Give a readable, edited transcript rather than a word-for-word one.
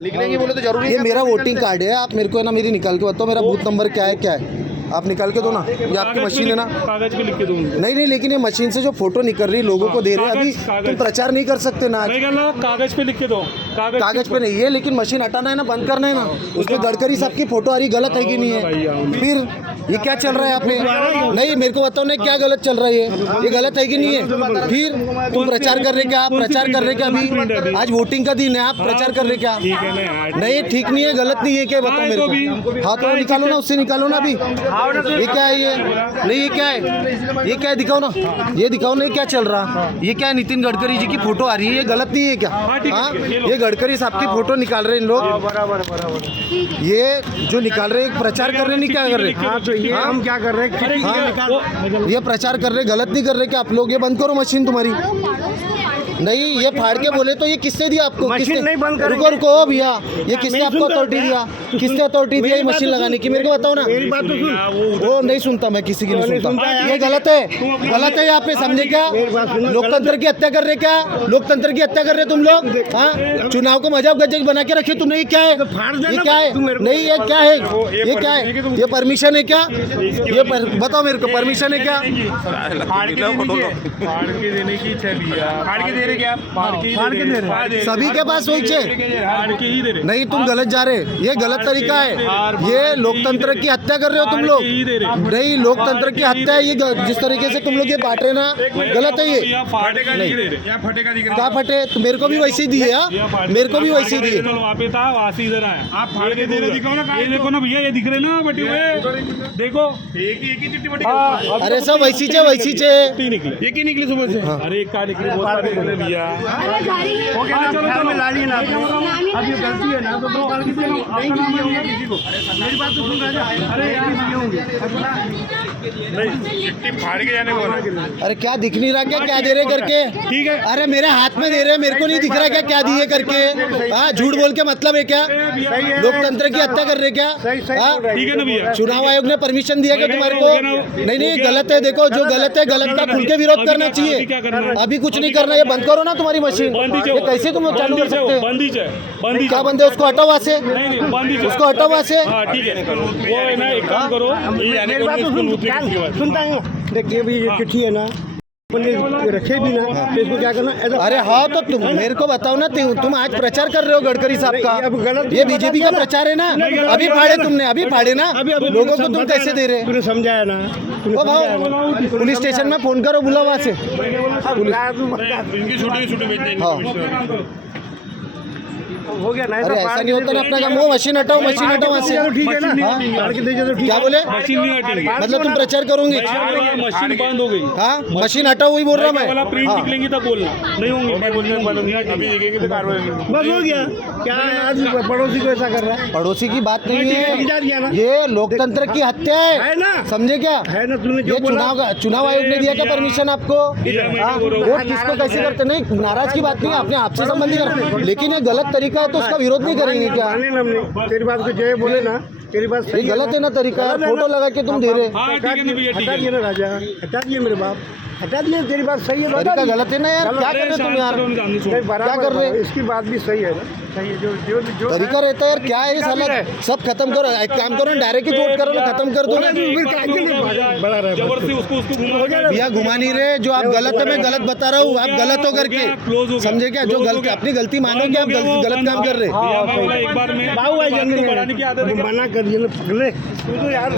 लिखने की बोले तो जरूरी ये मेरा वोटिंग कार्ड है, आप मेरे को है ना मेरी निकाल के बताओ मेरा बूथ नंबर क्या है आप निकाल के दो ना। ये आपकी मशीन है ना, कागज पे लिख के दूंगा। नहीं लेकिन ये मशीन से जो फोटो निकल रही है लोगों को दे रहे हैं, अभी तुम प्रचार नहीं कर सकते ना। कागज पे लिख के दो। कागज पे नहीं है, लेकिन मशीन हटाना है ना, बंद करना है ना। उसमें गडकरी साहब की फोटो आ रही, गलत है कि नहीं है? फिर ये क्या चल रहा है आपने? नहीं मेरे को बताओ ना क्या गलत चल रहा है, ये गलत है कि नहीं है? फिर तुम प्रचार कर रहे क्या? आप प्रचार कर रहे क्या? अभी आज वोटिंग का दिन है, आप प्रचार कर रहे क्या? नहीं ठीक नहीं है, गलत नहीं है क्या? बताओ मेरे को। हाँ तो निकालो ना, उससे निकालो ना अभी। ये क्या है? ये नहीं, ये क्या है? ये क्या है? दिखाओ ना, ये दिखाओ ना, ये क्या चल रहा? ये क्या है? नितिन गडकरी जी की फोटो आ रही है, ये गलत नहीं है क्या? हाँ ये गडकरी साहब की फोटो निकाल रहे हैं इन लोग। बराबर ये जो निकाल रहे हैं प्रचार कर रहे नहीं, क्या कर रहे? हाँ तो ये हम क्या कर रहे हैं? हाँ ये प्रचार कर रहे, गलत नहीं कर रहे क्या आप लोग? ये बंद करो मशीन तुम्हारी। नहीं ये फाड़ के बोले तो ये किसने दिया आपको? किसने? नहीं बंद करो। रुको भैया, ये किसने आपको अथॉरिटी दिया? किसने अथॉरिटी दिया ये मशीन लगाने की? मेरे को बताओ ना। मेरी बात तो सुन। वो नहीं सुनता, मैं किसी की नहीं सुनता। ये गलत है, गलत है। यहाँ पे समझे क्या? लोकतंत्र की हत्या कर रहे क्या? लोकतंत्र की हत्या कर रहे तुम लोग। हाँ चुनाव को मजाक गजक बना के रखे तुमने। ये क्या है? ये क्या है? नहीं ये क्या है? ये क्या है? ये परमिशन है क्या? ये बताओ मेरे को, परमिशन है क्या? फाड़ के देने की इच्छा भी है। सभी के पास वही चाहिए। नहीं तुम गलत जा रहे, ये गलत तरीका है। ये लोकतंत्र की हत्या कर रहे हो तुम लोग। नहीं लोकतंत्र की हत्या है ये, जिस तरीके से तुम लोग ये बांट रहे ना, गलत है ये। क्या फटे? तो मेरे को भी वैसे ही दिए, मेरे को भी वैसे ही दिए। आप फाड़ के दे रहे, दिखाओ ना। ये देखो ना भैया, ये दिख रहे ना बटे हुए, देखो एक ही चिट्ठी बटी। अरे सब वैसी चे निकले, एक ही निकले सुबह से। अरे एक का निकले, बहुत सारे निकले भैया। चलो में ला लिए ना, अब ये गलती है ना तो गलती से नहीं किसी को। मेरी बात तो सुन रहा है। अरे नहीं चिट्ठी फाड़ के जाने को। अरे क्या दिख नहीं रहा क्या? क्या दे रहे करके? ठीक है। अरे मेरे हाथ में दे रहे, मेरे को नहीं दिख रहा क्या क्या दिए करके? हाँ झूठ बोल के मतलब है क्या? लोकतंत्र की हत्या कर रहे क्या? ठीक है ना भैया। चुनाव आयोग ने परमिशन दिया क्या तुम्हारे को? नहीं गलत है। देखो जो गलत है, गलत का खुल के विरोध करना चाहिए। अभी कुछ नहीं करना, ये बंद करो ना तुम्हारी मशीन। ये कैसे तुम चालू कर सकते हो? बंदी क्या बंद है? उसको हटाओ वहाँ से, उसको हटाओ वहाँ से। ठीक है वो है ना, एक काम करो, सुनता है। देखिए भी ये चिट्ठी है ना, रखे भी ना, तो इसको क्या करना? अरे हाँ तो तुम मेरे को बताओ ना, तुम आज प्रचार कर रहे हो गडकरी साहब का, ये बीजेपी का प्रचार है ना। अभी फाड़े तुमने, अभी फाड़े ना लोगों को, तुम कैसे दे रहे? तूने समझाया ना। ओ भाई पुलिस स्टेशन में फोन करो, बुलाओ वहाँ से। हो गया ना, अरे ऐसा नहीं होता ना अपना काम। वो मशीन हटाओ, मशीन हटाओ वहाँ से। ठीक है ना? क्या बोले? मशीन नहीं हटेगी, मतलब तुम प्रचार करोगे? मशीन बंद हो गई। हाँ मशीन हटाओ, वही बोल रहा मैं। प्रिंट निकलेंगी तब बोलना, नहीं होंगी अभी देखेंगे तो कार्रवाई। बस हो गया। क्या है आज पड़ोसी को ऐसा कर रहा है? पड़ोसी की बात नहीं समझा दिया ना। है, ये लोकतंत्र की हत्या है ना? समझे क्या? है ना? तूने ये चुनाव आयोग ने दिया क्या परमिशन आपको? वोट किसको कैसे करते? नहीं नाराज की बात नहीं, आपने आपसे संबंधी कर, लेकिन ये गलत तरीका है तो उसका विरोध नहीं करेंगे क्या? तेरी बात को जय बोले ना, तेरी बात ये गलत है ना तरीका, फोटो लगा के तुम दे रहे। हटा दिए ना राजा, हटा दिए मेरे बाप, हटा दिए। तेरी बात सही है, तरीका गलत है ना यार। क्या कर रहे तुम यार? क्या कर रहे? इसकी बात भी सही है ना, सही है। जो तरीका रहता है यार, क्या है साला? सब खत्म करो, एक काम करो ना, डायरेक्ट ही वोट करो ना, खत्म कर दो ना। भैया घुमा नहीं रहे, जो आप गलत है मैं गलत बता रहा हूँ, आप गलत हो करके समझे क्या? जो गलत अपनी गलती मानो कि आप गलत काम कर रहे। एक बार में मना कर दिए ना, पकड़े यार।